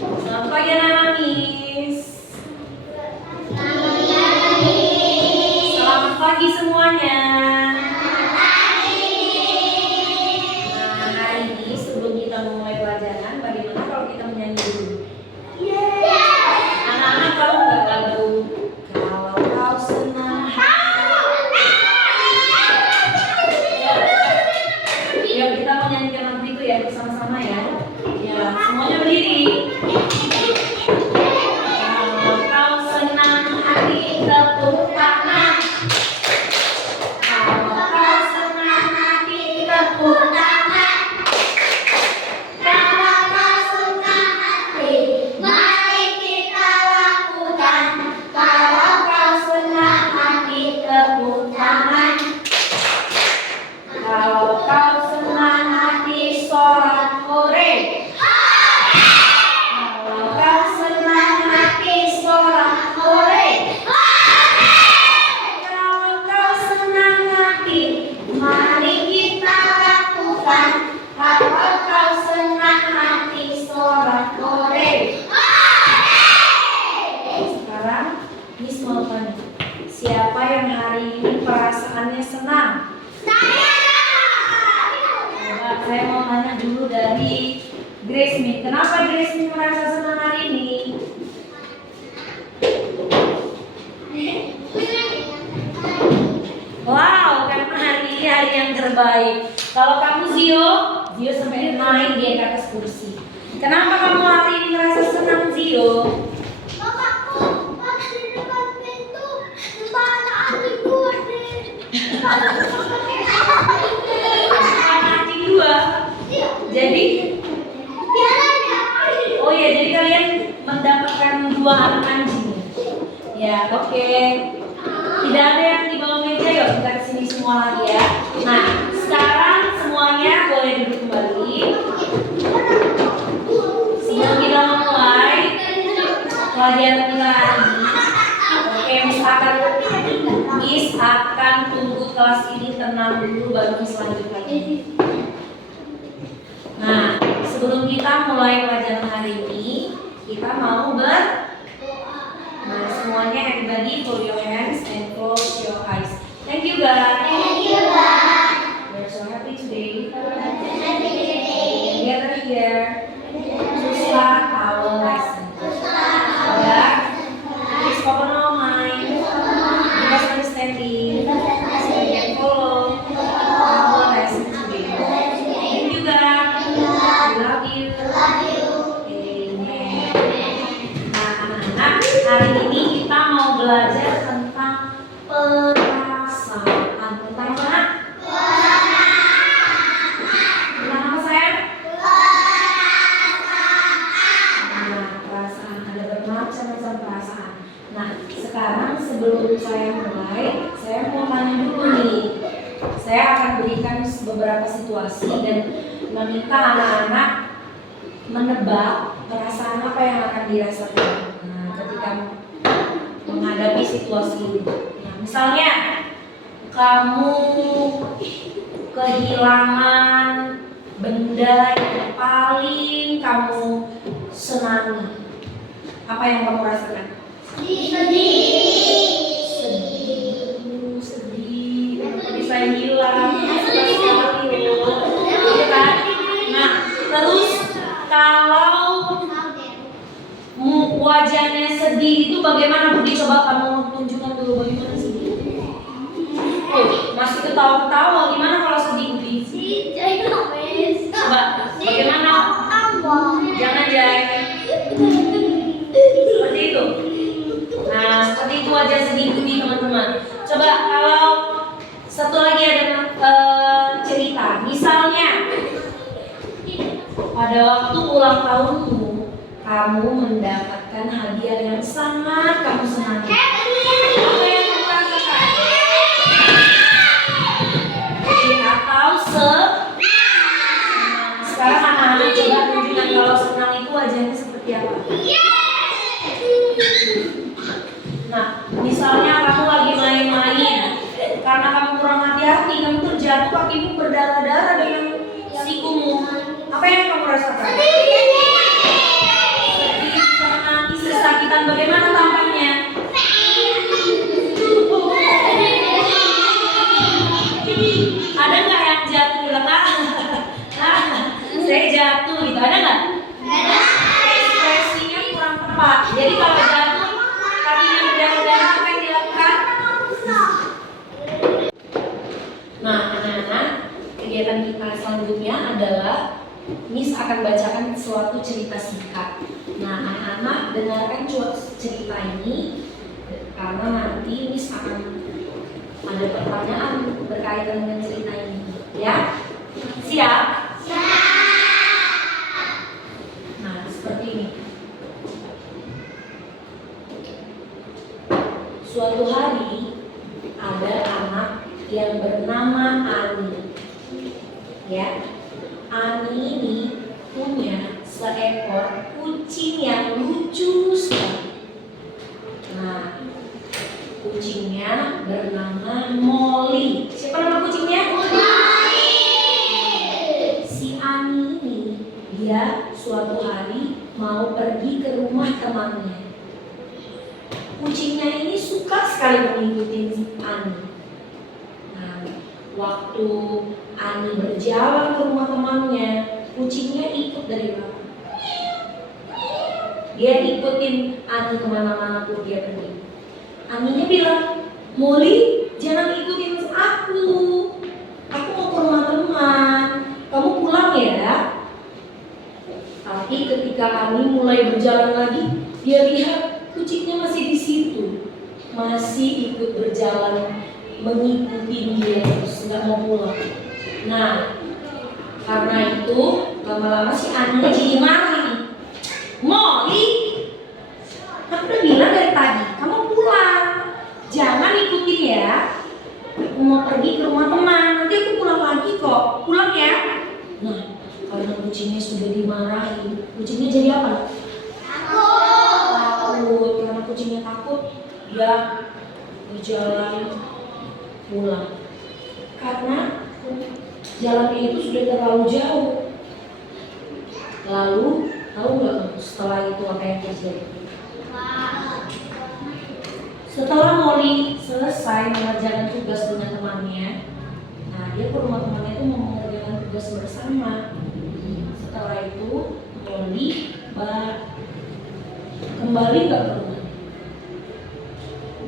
Selamat pagi anak-anak Miss. Selamat pagi semuanya. Nah, hari ini sebelum kita memulai pelajaran, bagaimana kalau kita menyanyi dulu? Anak-anak tahu nggak lagu Kalau Kau Senang? Yuk kita menyanyikan lagu itu ya bersama-sama ya. Ya, semuanya berdiri. Kalau kau senang hati tepuk tangan. Kalau kau senang hati tepuk tangan. Kalau kau senang hati, mari kita lakukan. Kalau kau senang hati tepuk tangan. Kalau kau senang hati sorak hore. Kalau kau senang hati sorak hore. Kalau kau senang hati, mari kita lakukan. Kalau kau senang hati sorak hore. Sekarang Miss mau tanya, siapa yang hari ini perasaannya senang? Saya mau tanya dulu dari Grace Min. Kenapa Grace Min merasa senang hari ini? Wow, karena hari ini hari yang terbaik. Kalau kamu Zio sampai naik di atas kursi. Kenapa kamu hari ini merasa senang Zio? Bapakku pas di depan pintu kepala adikku Anak dua. Jadi, oh ya, jadi kalian mendapatkan 2 anak anjing. Ya, oke. Tidak ada yang di bawah meja, yuk kita kesini semua lagi ya. Nah, sekarang semuanya boleh duduk kembali. Sebelum kita mulai pelajaran kita hari ini, oke, Miss akan tunggu kelas ini tenang dulu baru Miss lanjut lagi. Nah, sebelum kita mulai pelajaran hari ini, kita mau Nah, semuanya everybody fold your hands and close your eyes. Thank you guys. We're so happy today. Together here to start our lesson. Yeah. Please open our mind. Give us understanding. So we can follow our lesson today. Thank you guys. We love you. Amen. Nah, anak-anak, hari ini kita mau belajar tentang perasaan. Tentang apa? Tentang apa sayang? Nah, perasaan. Ada bermacam-macam perasaan. Nah, sekarang sebelum saya mulai, saya mau tanya dulu nih. Saya akan berikan beberapa situasi dan meminta anak-anak menebak perasaan apa yang akan dirasakan ketika menghadapi situasi ini. Nah, misalnya kamu kehilangan benda yang paling kamu senangi, apa yang kamu rasakan? Sedih, bisa hilang, susah sekali loh, ya kan? Nah, terus kalau wajahnya sedih itu bagaimana? Budi, coba kamu tunjukkan dulu bagaimana sedih. Masih ketawa-ketawa, gimana kalau sedih Budi? Coba, bagaimana? Jangan jahit. Seperti itu. Nah, seperti itu wajah sedih Budi teman-teman. Coba kalau satu lagi ada cerita, misalnya pada waktu ulang tahunmu, kamu mendapatkan hadiah yang sangat kamu senangi. Apa yang kamu rasakan? Atau sekarang anak-anak coba tunjukkan kalau senang itu wajahnya seperti apa? Nah, misalnya kamu lagi main-main, karena kamu kurang hati-hati, kamu terjatuh, kakimu berdarah-darah dengan sikumu. Apa yang kamu rasakan? adalah Miss akan bacakan suatu cerita singkat. Nah, anak-anak dengarkan cerita ini karena nanti Miss akan ada pertanyaan berkaitan dengan cerita ini. Ya? Siap? Nah, seperti ini. Suatu hari ada anak yang bernama Ani. Ya, Ani ini punya seekor kucing yang lucu sekali. Nah, kucingnya bernama Molly. Siapa nama kucingnya? Molly. Si Ani ini dia suatu hari mau pergi ke rumah temannya. Kucingnya ini suka sekali mengikuti Ani. Nah, waktu Ani berjalan ke rumah temannya, kucingnya ikut dari belakang. Dia ikutin Ani kemana-mana pun dia pergi. Aninya bilang, Molly, jangan ikutin aku. Aku mau ke rumah teman. Kamu pulang ya. Tapi ketika Ani mulai berjalan lagi, dia lihat kucingnya masih di situ, masih ikut berjalan mengikuti dia terus, nggak mau pulang. Nah, karena itu lama-lama si Ani jadi marah nih. Molly, aku udah bilang dari tadi, kamu pulang, jangan ikutin ya. Aku mau pergi ke rumah teman, nanti aku pulang lagi kok. Pulang ya. Nah, karena kucingnya sudah dimarahi, kucingnya jadi apa? Takut. Karena kucingnya takut, dia berjalan pulang. Karena jalannya itu sudah terlalu jauh. Lalu, tahu nggak kamu setelah itu apa yang terjadi? Setelah Molly selesai mengerjakan tugas dengan temannya, nah dia ke rumah temannya itu mau mengerjakan tugas bersama. Setelah itu Molly kembali nggak ke rumah.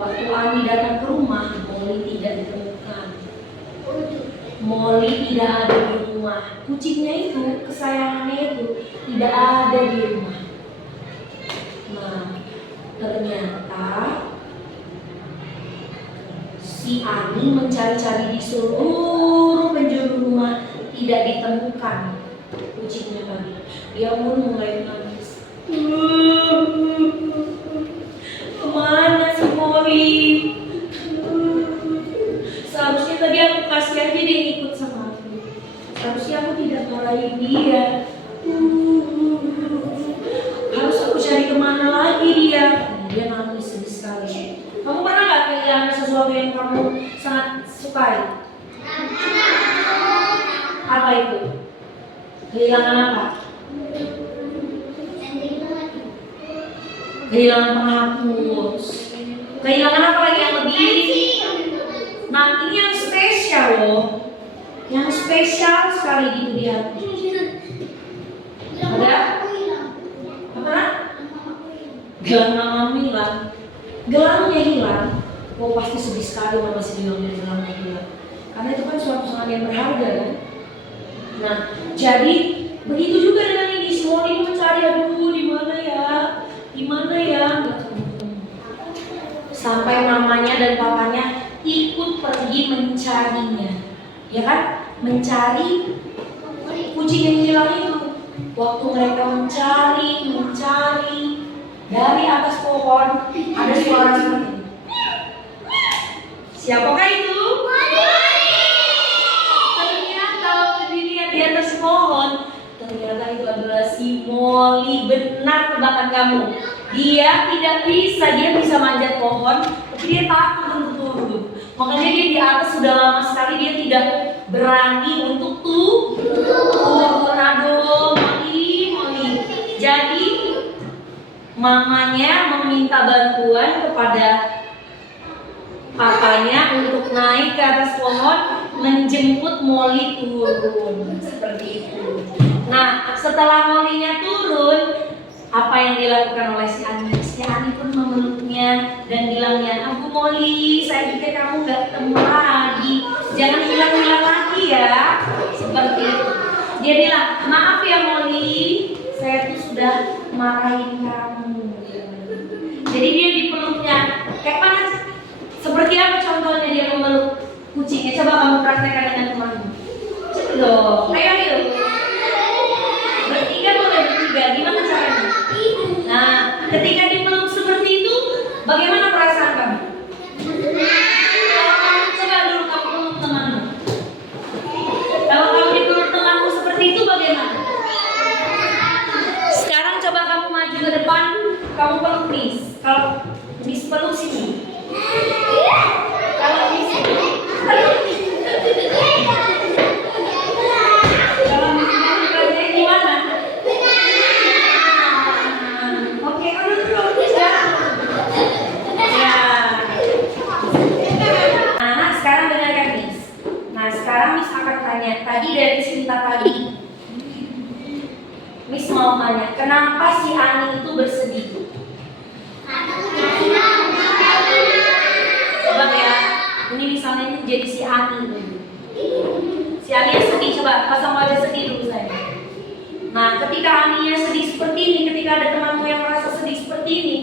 Waktu Ani datang ke rumah, Molly tidak ditemukan. Molly tidak ada di rumah. Kucingnya itu, kesayangannya itu tidak ada di rumah. Nah, ternyata si Ani mencari-cari di seluruh penjuru rumah, tidak ditemukan kucingnya tadi. Dia pun mulai menangis. Kemana si Molly? Seharusnya tadi aku kasih aja dia ikut sama aku. Seharusnya aku tidak marahin dia. Harus aku cari kemana lagi dia? Dia nangis sedih sekali. Kamu pernah nggak kehilangan sesuatu yang kamu sangat sukai? Apa itu? Kehilangan apa? Kehilangan penghapus. Kehilangan apa lagi yang lebih? Nah, ini yang spesial loh. Yang spesial sekali gitu di hati. Ada? Apa? Gelang mama hilang. Gelangnya hilang. Oh, pasti sedih sekali mama si bilangnya gelangnya hilang. Karena itu kan suatu sangat yang berharga kan. Nah, jadi begitu juga dengan ini. Semua ini mencari, aduh di mana ya? Di mana ya? Nggak ketemu. Sampai mamanya dan papanya ikut pergi mencarinya. Ya kan? Mencari kucing yang hilang itu. Waktu mereka mencari dari atas pohon, ada suara seperti ini. Siapakah itu? Ternyata waktu dilihat di atas pohon, ternyata itu adalah si Molly. Benar tebakan kamu. Dia tidak bisa, dia bisa manjat pohon, tapi dia takut untuk turun. Makanya dia di atas sudah lama sekali dia tidak berani untuk turun. Aduh, Molly. Jadi mamanya meminta bantuan kepada papanya untuk naik ke atas pohon menjemput Molly turun. Seperti itu. Nah, setelah Molly-nya turun, apa yang dilakukan oleh si Ani? Si Ani pun memeluknya dan bilangnya, "Aku Molly, saya pikir kamu gak ketemu lagi. Jangan hilang-hilang lagi ya." Seperti itu. dia bilang, maaf ya Molly, saya tuh sudah marahin kamu. Jadi dia dipeluknya kayak mana? Seperti apa contohnya dia memeluk kucingnya? Coba kamu praktekkan dengan temanmu. Coba dong, ayo. Bertiga boleh bertiga, gimana caranya? Nah, ketika dipeluk seperti itu, bagaimana perasaan kamu? Coba dulu kamu peluk temanmu. Kalau kamu dipeluk temanmu seperti itu, bagaimana? Sekarang coba kamu maju ke depan, kamu peluk Miss. Kalau Miss peluk sini. Kalau Miss peluk gimana? Oke, dulu sekarang. Ya. Nah, sekarang dengarkan Miss. Nah, sekarang Miss akan tanya. Tadi dari cerita tadi, Miss mau tanya, kenapa si Ani itu bersedih? Coba ya, ini misalnya ini jadi si Ani. Si Ani yang sedih, coba pasang wajah sedih dulu saya. Nah, ketika Ani yang sedih seperti ini, ketika ada temanmu yang merasa sedih seperti ini,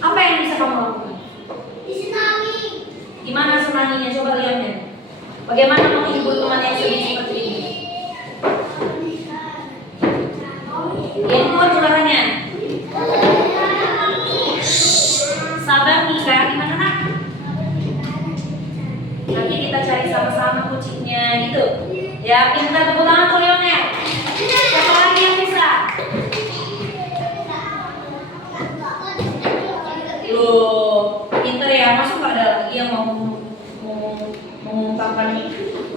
apa yang bisa kamu lakukan? Disenangi. Gimana senanginya? Coba lihatnya. Bagaimana menghibur teman yang sedih seperti ini? Yang kuat suaranya. Sabar Mika, gimana nak? Nanti kita cari sama-sama kucingnya gitu. Ya, pintar tepuk tangan tuh Lionel. Siapa lagi yang bisa? Loh, pintar ya. Masuk gak ada lagi yang mau mengungkapkan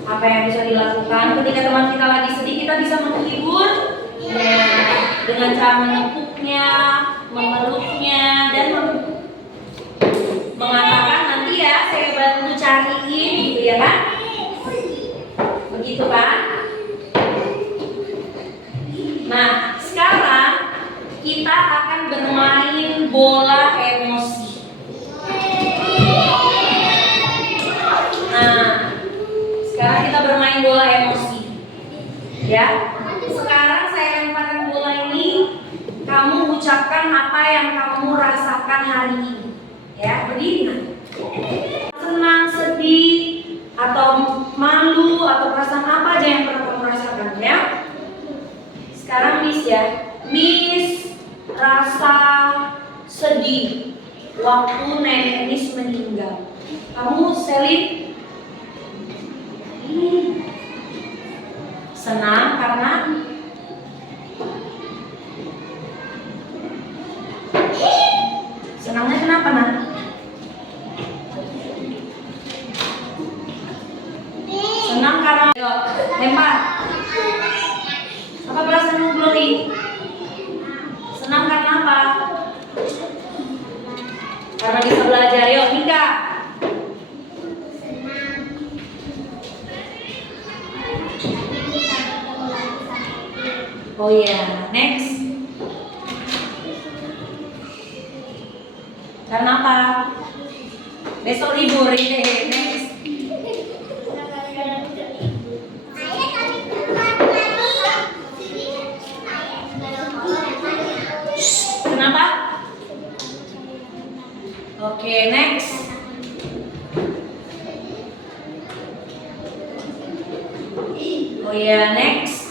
apa yang bisa dilakukan ketika teman kita lagi sedih? Kita bisa menghibur ya, dengan cara menepuknya, memeluknya, dan mengatakan nanti ya saya bantu cariin gitu ya kan? Begitu kan? Nah, sekarang kita akan bermain bola emosi. Nah, sekarang kita bermain bola emosi. Ya. Sekarang saya lemparkan bola ini, kamu ucapkan apa yang kamu rasakan hari ini. Ya, berdiri. Senang, sedih, atau malu, atau perasaan apa aja yang pernah kamu rasakan ya. Sekarang Miss ya, Miss rasa sedih waktu nenek Miss meninggal. Kamu Selin? Senang karena senangnya kenapa nak? Senang karena yuk, lempar. Apa perasaanmu Glory? Senang karena apa? Karena bisa belajar. Yuk Mika. Oh iya, next. Karena apa? Besok libur ini. Next. Kenapa? Oke, next. Oh iya, next.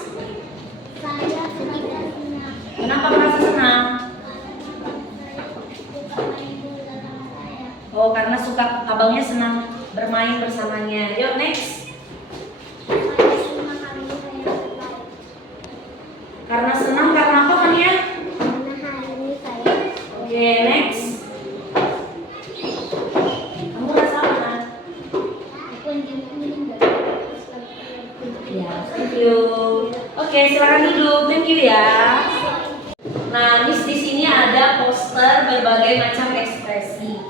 Kenapa merasa senang? Oh, karena suka abangnya senang bermain bersamanya. Yuk, next. Karena senang, karena apa kan ya? Oke, next. Kamu rasa apa? Ya, thank you. Oke, silakan duduk. Thank you ya. Nah, Miss di sini ada poster berbagai macam ekspresi.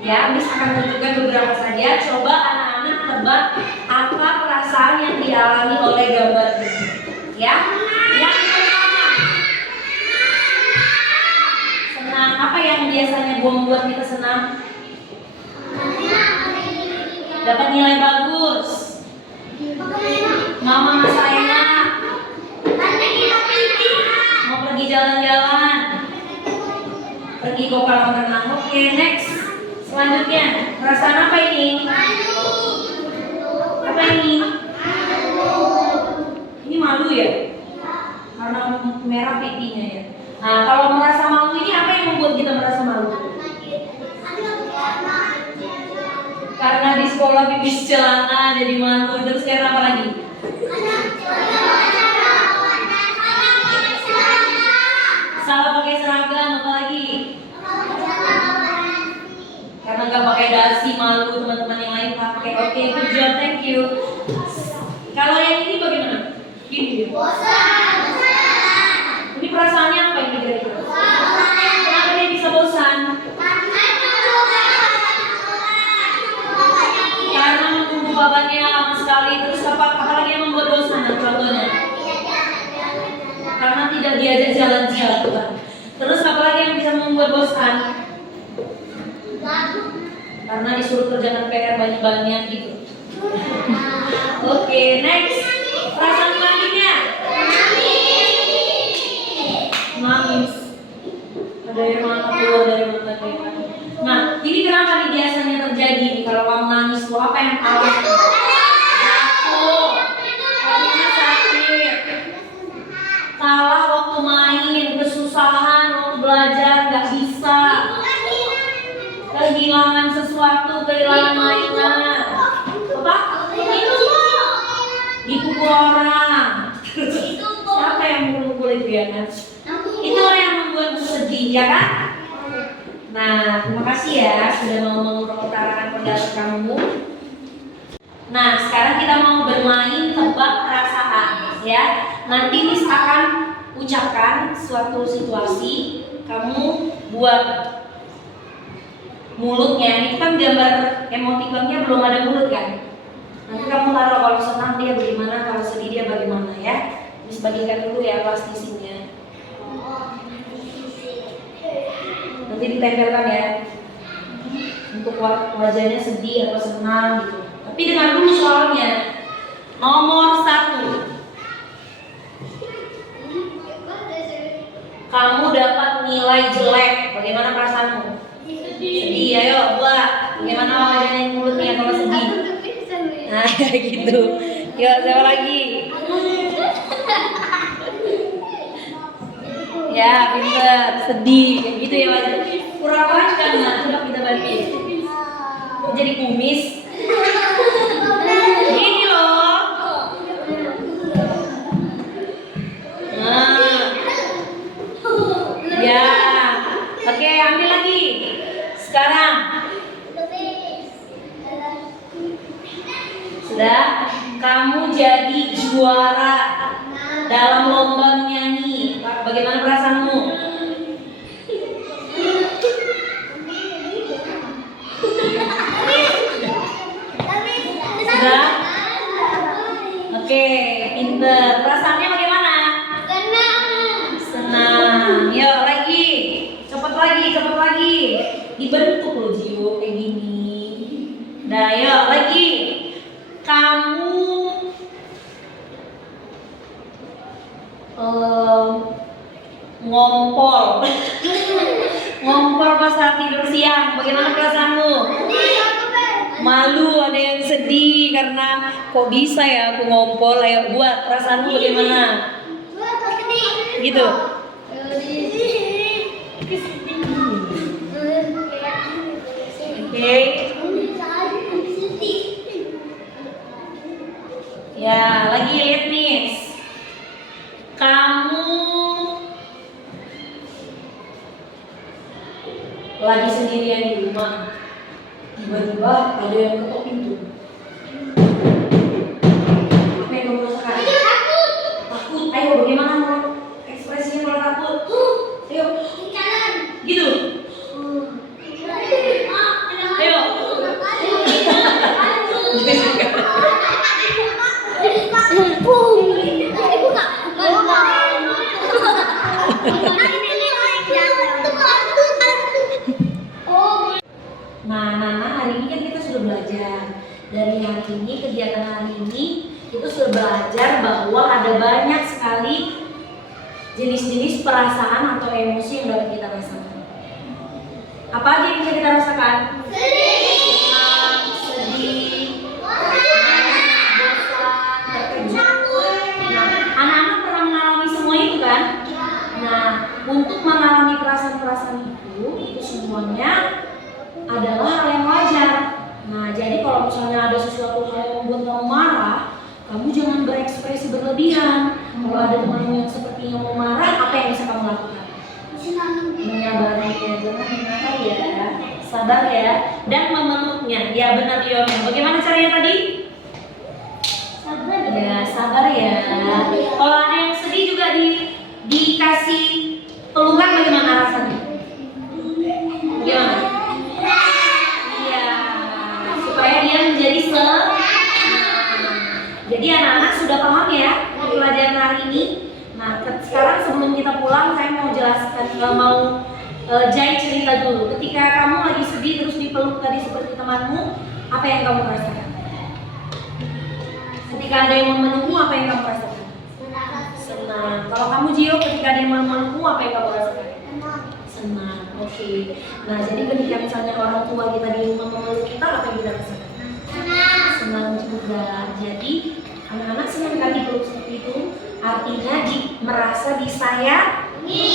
Ya, Miss akan tunjukkan beberapa saja. Coba anak-anak tebak apa perasaan yang dialami oleh gambar ini. Ya, yang pertama, senang. Apa yang biasanya membuat kita senang? Dapat nilai bagus. Mama masak enak. jalan-jalan. Pergi ke kolam renang. Oke, next. Selanjutnya, perasaan apa ini? Apa ini? Ini malu ya? Karena merah pipinya ya. Nah, kalau merasa malu ini apa yang membuat kita merasa malu? Karena di sekolah pipis celana jadi malu. Terus karena apa lagi? Salah pakai seragam, apa lagi? Karena nggak pakai dasi, malu teman-teman yang lain pakai. Oke, good job, thank you. Kalau yang ini bagaimana? Gini. Ini perasaannya apa ini kira-kira? Kenapa dia bisa bosan? Karena menunggu babanya lama sekali. Terus apalagi yang membuat bosan? Contohnya? Karena tidak diajak jalan-jalan. Terus apalagi yang bisa membuat bosan? Karena disuruh kerjakan PR banyak-banyak gitu. Oke, next. Perasaan selanjutnya. Nangis. Ada yang mana keluar dari mata kita. Nah, ini kenapa nih biasanya terjadi nih kalau kamu nangis tuh apa yang alami? Jatuh. Kakinya sakit. Kalah waktu main, kesusahan waktu belajar, nggak bisa. Kehilangan sesuatu, kehilangan mainan. Apa? Dipukul orang. Siapa yang mukul itu ya kan? Itulah yang membuatmu sedih, ya kan? Nah, terima kasih ya sudah mau mengutarakan pendapat kamu. Nah, sekarang kita mau bermain tebak perasaan, ya. Nanti Miss akan ucapkan suatu situasi, kamu buat mulutnya. Ini kan gambar emoticonnya belum ada mulut kan? Nanti kamu taruh kalau senang dia bagaimana, kalau sedih dia bagaimana ya. Miss bagikan dulu ya plastisnya. Nanti ditempelkan ya. Untuk wajahnya sedih atau senang gitu. Tapi dengan dulu soalnya. Nomor 1. Kamu dapat nilai jelek. Bagaimana perasaanmu? Sedih, ayo buat. Bagaimana wajahnya mulutnya kalau sedih? Nah, gitu. Yuk, siapa lagi? Ya, pintar. Sedih, kayak gitu ya wajah. Kurang kan? Nah, coba kita bantu. Kok jadi kumis? Gini loh. Nah. Ya. Oke, ambil lagi. Sekarang. Sudah, kamu jadi juara dalam lomba menyanyi. Bagaimana perasaanmu? Sudah? Oke, pinter. Perasaannya bagaimana? Senang. Yuk lagi. Cepet lagi. Dibentuk loh Gio kayak gini. Nah, yuk lagi. Kamu ngompol pas saat tidur siang. Bagaimana perasaanmu? Malu, ada yang sedih karena kok bisa ya aku ngompol. Ayo buat, perasaanmu bagaimana? Gitu. Oke. Ya, lagi lihat nih. Kamu lagi sendirian di rumah. Tiba-tiba ada yang ketok pintu. Apa yang kamu rasakan? Takut. Ayo, bagaimana mau ekspresinya kalau takut? Ayo. Gitu. Ayo. Nah, hari ini kan kita sudah belajar. Dari hari ini, kegiatan hari ini, kita sudah belajar bahwa ada banyak sekali jenis-jenis perasaan atau emosi yang dapat kita rasakan. Apa aja yang bisa kita rasakan? Senang, sedih, bosan, terkejut. Nah, anak-anak pernah mengalami semua itu kan? Nah, untuk mengalami perasaan-perasaan itu semuanya adalah hal yang wajar. Nah, jadi kalau misalnya ada sesuatu hal yang membuat kamu marah, kamu jangan berekspresi berlebihan. Kalau ada temanmu yang sepertinya mau marah, apa yang bisa kamu lakukan? Menyabari ya, jangan marah ya, sabar ya, dan memeluknya. Ya benar Leona. Bagaimana caranya tadi? Sabar Ya, sabar ya. Kalau ada yang sedih juga dikasih pelukan, bagaimana rasanya? Gimana? Iya, supaya dia menjadi jadi anak-anak sudah paham ya pelajaran hari ini. Nah, sekarang sebelum kita pulang, saya mau jelaskan, Jai cerita dulu. Ketika kamu lagi sedih terus dipeluk tadi seperti temanmu, apa yang kamu rasakan? Ketika ada yang memelukmu, apa yang kamu rasakan? Senang. Kalau kamu Gio, ketika ada yang memelukmu, apa yang kamu rasakan? Senang. Oke. Nah, jadi ketika misalnya orang tua kita di rumah memeluk kita, apa yang kita rasakan? Senang juga. Jadi anak-anak senang kan dipeluk seperti itu, artinya merasa disayangi.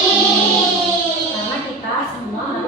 Karena kita semua